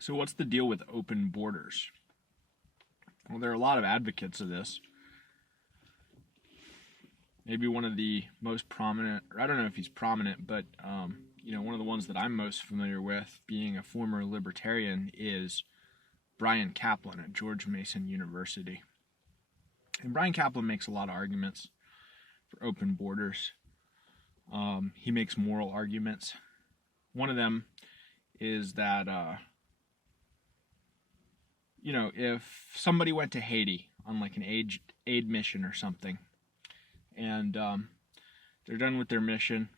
So what's the deal with open borders? Well, there are a lot of advocates of this. Maybe one of the most prominent, or I don't know if he's prominent, but one of the ones that I'm most familiar with, being a former libertarian, is Bryan Caplan at George Mason University. And Bryan Caplan makes a lot of arguments for open borders. He makes moral arguments. One of them is that, if somebody went to Haiti on like an aid mission or something, and they're done with their mission,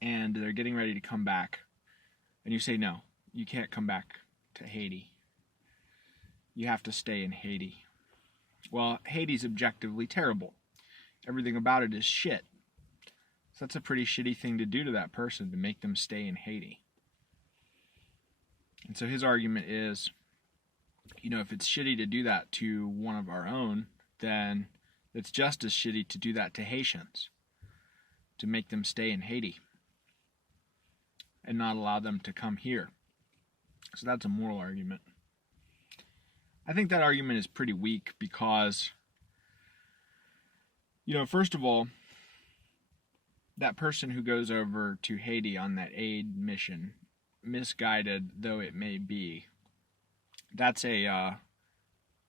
and they're getting ready to come back, and you say, no, you can't come back to Haiti. You have to stay in Haiti. Well, Haiti's objectively terrible. Everything about it is shit. So that's a pretty shitty thing to do to that person, to make them stay in Haiti. And so his argument is, if it's shitty to do that to one of our own, then it's just as shitty to do that to Haitians, to make them stay in Haiti and not allow them to come here. So that's a moral argument. I think that argument is pretty weak because, first of all, that person who goes over to Haiti on that aid mission, misguided though it may be, that's an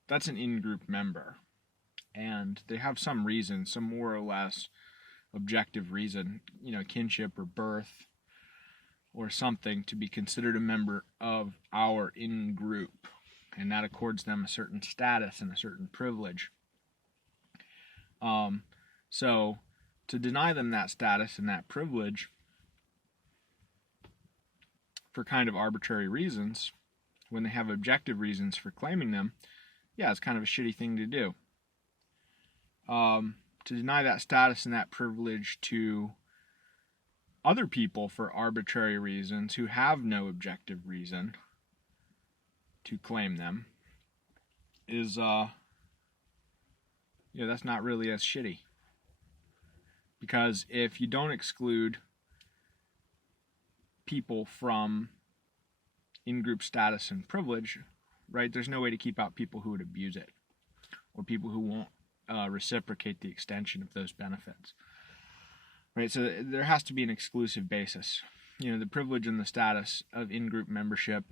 in-group member. And they have some reason, some more or less objective reason, kinship or birth or something, to be considered a member of our in-group. And that accords them a certain status and a certain privilege. So to deny them that status and that privilege for kind of arbitrary reasons, when they have objective reasons for claiming them, it's kind of a shitty thing to do. To deny that status and that privilege to other people for arbitrary reasons who have no objective reason to claim them is, that's not really as shitty. Because if you don't exclude people from in-group status and privilege, right, there's no way to keep out people who would abuse it, or people who won't reciprocate the extension of those benefits. Right, so there has to be an exclusive basis. The privilege and the status of in-group membership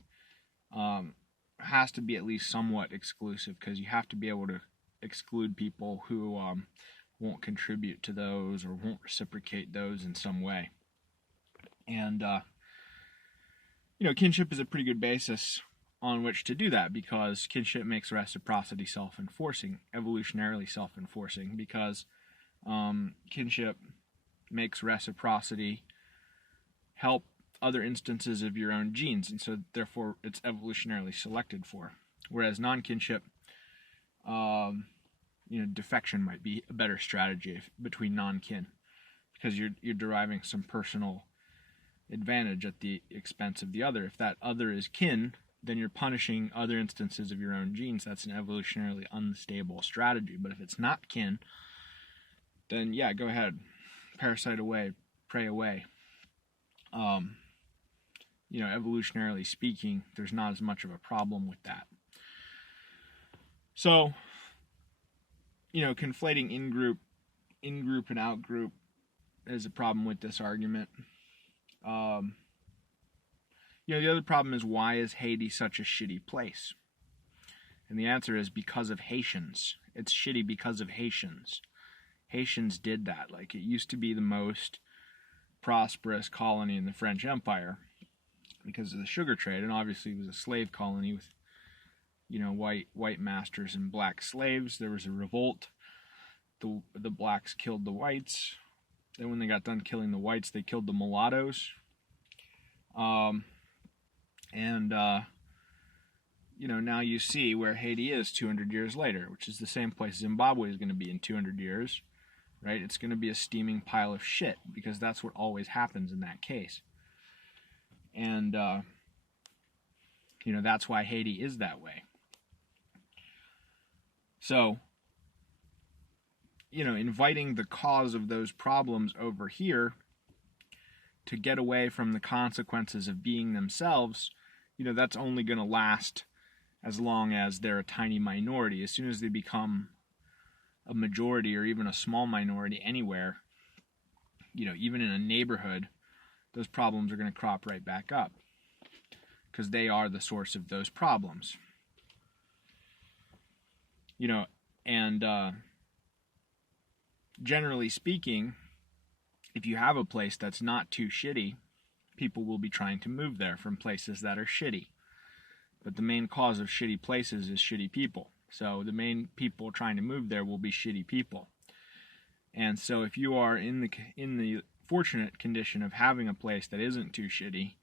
has to be at least somewhat exclusive, because you have to be able to exclude people who won't contribute to those or won't reciprocate those in some way. And, kinship is a pretty good basis on which to do that, because kinship makes reciprocity self-enforcing, evolutionarily self-enforcing, because kinship makes reciprocity help other instances of your own genes, and so therefore it's evolutionarily selected for. Whereas non-kinship, defection might be a better strategy between non-kin, because you're deriving some personal advantage at the expense of the other. If that other is kin, then you're punishing other instances of your own genes. That's an evolutionarily unstable strategy. But if it's not kin, then go ahead, parasite away, prey away. Evolutionarily speaking, there's not as much of a problem with that. So, conflating in-group and out-group is a problem with this argument. The other problem is, why is Haiti such a shitty place? And the answer is because of Haitians. It's shitty because of Haitians. Haitians did that. Like, it used to be the most prosperous colony in the French Empire because of the sugar trade, and obviously it was a slave colony with, white masters and black slaves. There was a revolt. The blacks killed the whites. Then when they got done killing the whites, they killed the mulattoes. Now you see where Haiti is 200 years later, which is the same place Zimbabwe is going to be in 200 years, right? It's going to be a steaming pile of shit, because that's what always happens in that case. And, that's why Haiti is that way. So, inviting the cause of those problems over here to get away from the consequences of being themselves, that's only going to last as long as they're a tiny minority. As soon as they become a majority or even a small minority anywhere, even in a neighborhood, those problems are going to crop right back up because they are the source of those problems. And generally speaking, if you have a place that's not too shitty, people will be trying to move there from places that are shitty. But the main cause of shitty places is shitty people. So the main people trying to move there will be shitty people. And so if you are in the fortunate condition of having a place that isn't too shitty,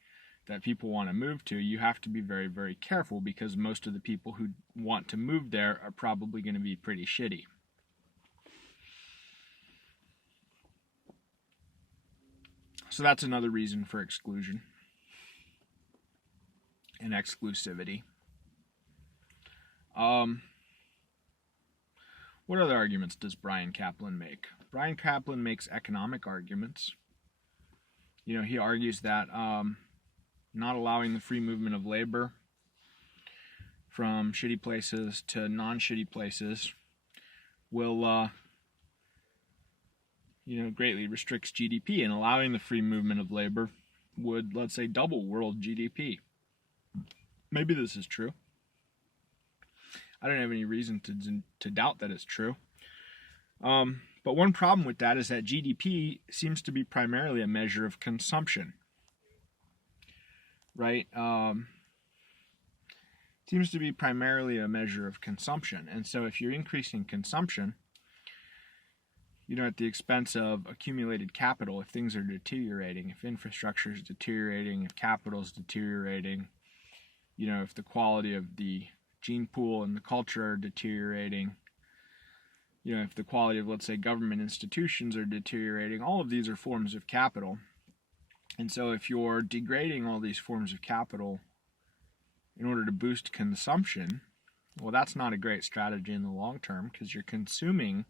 that people want to move to, you have to be very, very careful, because most of the people who want to move there are probably going to be pretty shitty. So that's another reason for exclusion and exclusivity. What other arguments does Bryan Caplan make? Bryan Caplan makes economic arguments. He argues that not allowing the free movement of labor from shitty places to non-shitty places will greatly restricts GDP, and allowing the free movement of labor would, let's say, double world GDP. Maybe this is true. I don't have any reason to doubt that it's true. But one problem with that is that GDP seems to be primarily a measure of consumption, right? Seems to be primarily a measure of consumption. And so if you're increasing consumption, at the expense of accumulated capital, if things are deteriorating, if infrastructure is deteriorating, if capital is deteriorating, if the quality of the gene pool and the culture are deteriorating, if the quality of, let's say, government institutions are deteriorating, all of these are forms of capital. And so if you're degrading all these forms of capital in order to boost consumption, well, that's not a great strategy in the long term, because you're consuming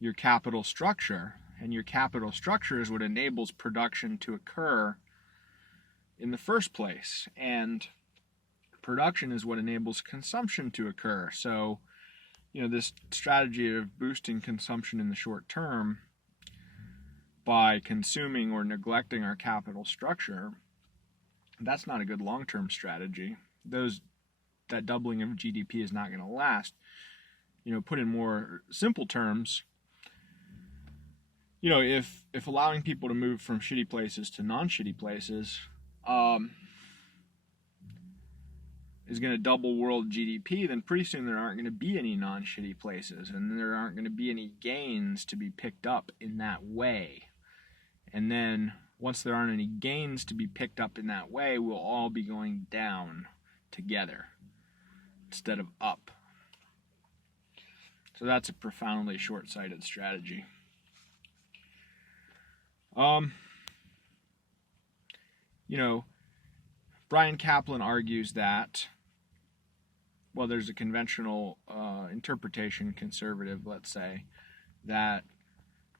your capital structure, and your capital structure is what enables production to occur in the first place, and production is what enables consumption to occur. So, this strategy of boosting consumption in the short term by consuming or neglecting our capital structure, that's not a good long-term strategy. That doubling of GDP is not going to last. Put in more simple terms, if allowing people to move from shitty places to non-shitty places is going to double world GDP, then pretty soon there aren't going to be any non-shitty places, and there aren't going to be any gains to be picked up in that way. And then once there aren't any gains to be picked up in that way, we'll all be going down together instead of up. So that's a profoundly short-sighted strategy. Bryan Caplan argues that, well, there's a conventional interpretation, conservative, let's say, that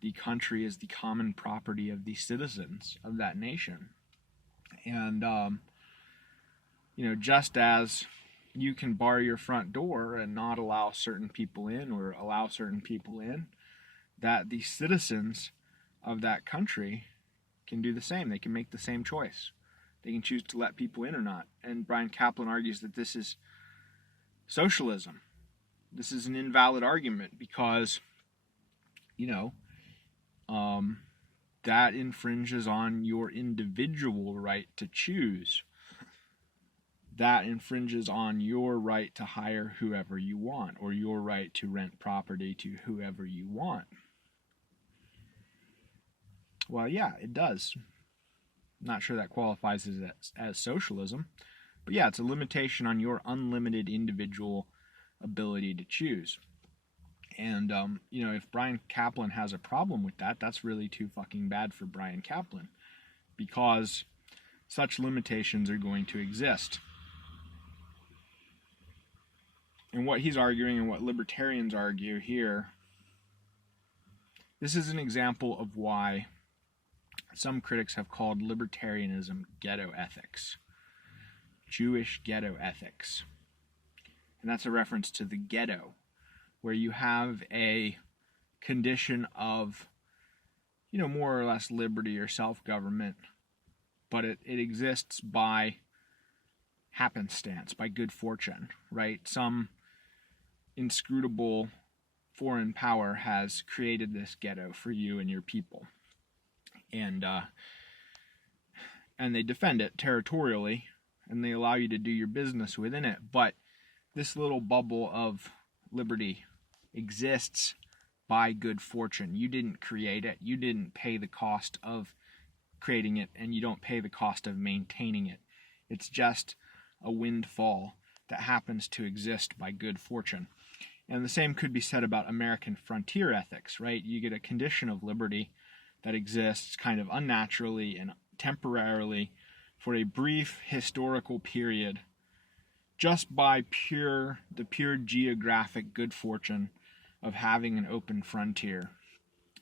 the country is the common property of the citizens of that nation. And, just as you can bar your front door and not allow certain people in or allow certain people in, that the citizens of that country can do the same. They can make the same choice. They can choose to let people in or not. And Bryan Caplan argues that this is socialism. This is an invalid argument because, that infringes on your individual right to choose. That infringes on your right to hire whoever you want, or your right to rent property to whoever you want. Well, yeah, it does. Not sure that qualifies as socialism, but yeah, it's a limitation on your unlimited individual ability to choose. And, if Bryan Caplan has a problem with that, that's really too fucking bad for Bryan Caplan, because such limitations are going to exist. And what he's arguing and what libertarians argue here, this is an example of why some critics have called libertarianism ghetto ethics. Jewish ghetto ethics. And that's a reference to the ghetto, where you have a condition of, more or less liberty or self-government, but it exists by happenstance, by good fortune, right? Some inscrutable foreign power has created this ghetto for you and your people. And they defend it territorially, and they allow you to do your business within it. But this little bubble of liberty exists by good fortune. You didn't create it. You didn't pay the cost of creating it, and you don't pay the cost of maintaining it. It's just a windfall that happens to exist by good fortune. And the same could be said about American frontier ethics, right? You get a condition of liberty that exists kind of unnaturally and temporarily for a brief historical period just by the pure geographic good fortune of having an open frontier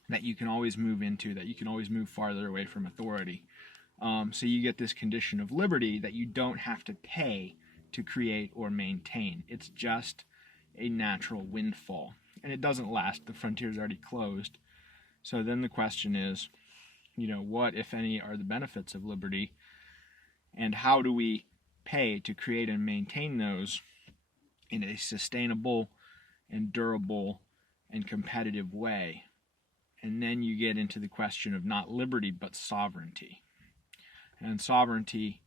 that you can always move into, that you can always move farther away from authority. So you get this condition of liberty that you don't have to pay to create or maintain. It's just a natural windfall. And it doesn't last. The frontier's already closed. So then the question is, what, if any, are the benefits of liberty? And how do we pay to create and maintain those in a sustainable and durable and competitive way? And then you get into the question of not liberty, but sovereignty. And sovereignty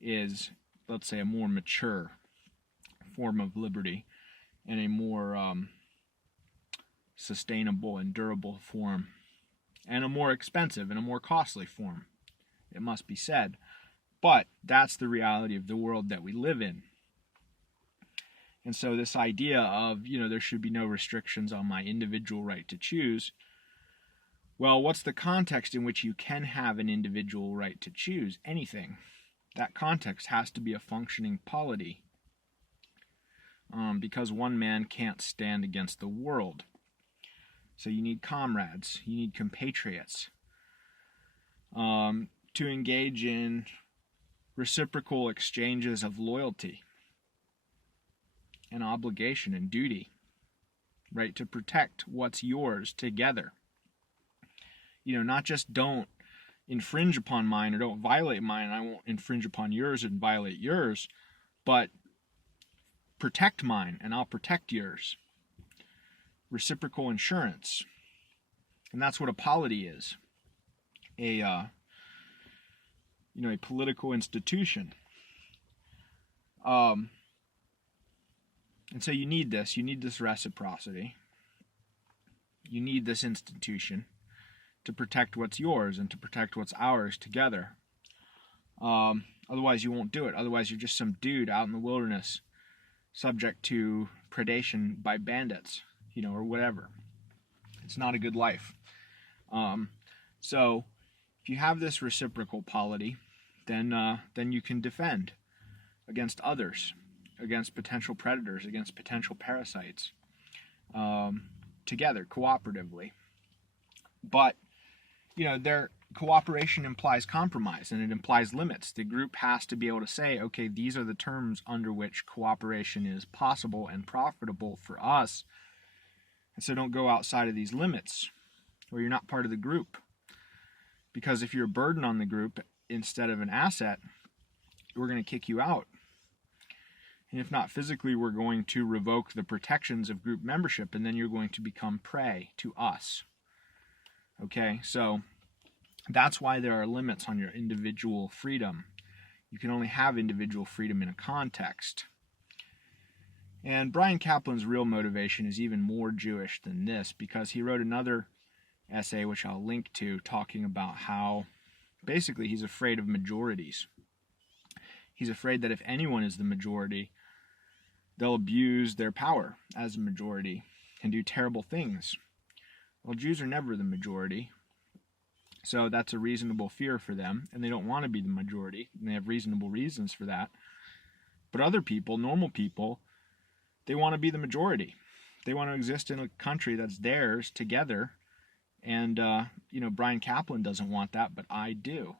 is, let's say, a more mature form of liberty and a more sustainable and durable form, and a more expensive and a more costly form, it must be said. But that's the reality of the world that we live in. And so this idea of, there should be no restrictions on my individual right to choose. Well, what's the context in which you can have an individual right to choose anything? That context has to be a functioning polity. Because one man can't stand against the world. So you need comrades, you need compatriots to engage in reciprocal exchanges of loyalty and obligation and duty, right? To protect what's yours together. Not just don't infringe upon mine or don't violate mine, and I won't infringe upon yours and violate yours, but protect mine and I'll protect yours. Reciprocal insurance. And that's what a polity is. A political institution. And so you need this reciprocity. You need this institution to protect what's yours and to protect what's ours together. Otherwise you won't do it. Otherwise you're just some dude out in the wilderness subject to predation by bandits, or whatever. It's not a good life. So if you have this reciprocal polity, then you can defend against others, against potential predators, against potential parasites, together, cooperatively. But, their cooperation implies compromise, and it implies limits. The group has to be able to say, okay, these are the terms under which cooperation is possible and profitable for us. And so don't go outside of these limits, or you're not part of the group. Because if you're a burden on the group instead of an asset, we're going to kick you out. And if not physically, we're going to revoke the protections of group membership, and then you're going to become prey to us. Okay, so that's why there are limits on your individual freedom. You can only have individual freedom in a context. And Bryan Caplan's real motivation is even more Jewish than this, because he wrote another essay, which I'll link to, talking about how basically he's afraid of majorities. He's afraid that if anyone is the majority, they'll abuse their power as a majority and do terrible things. Well, Jews are never the majority, so that's a reasonable fear for them, and they don't want to be the majority, and they have reasonable reasons for that. But other people, normal people, they want to be the majority. They want to exist in a country that's theirs together, and Bryan Caplan doesn't want that, but I do.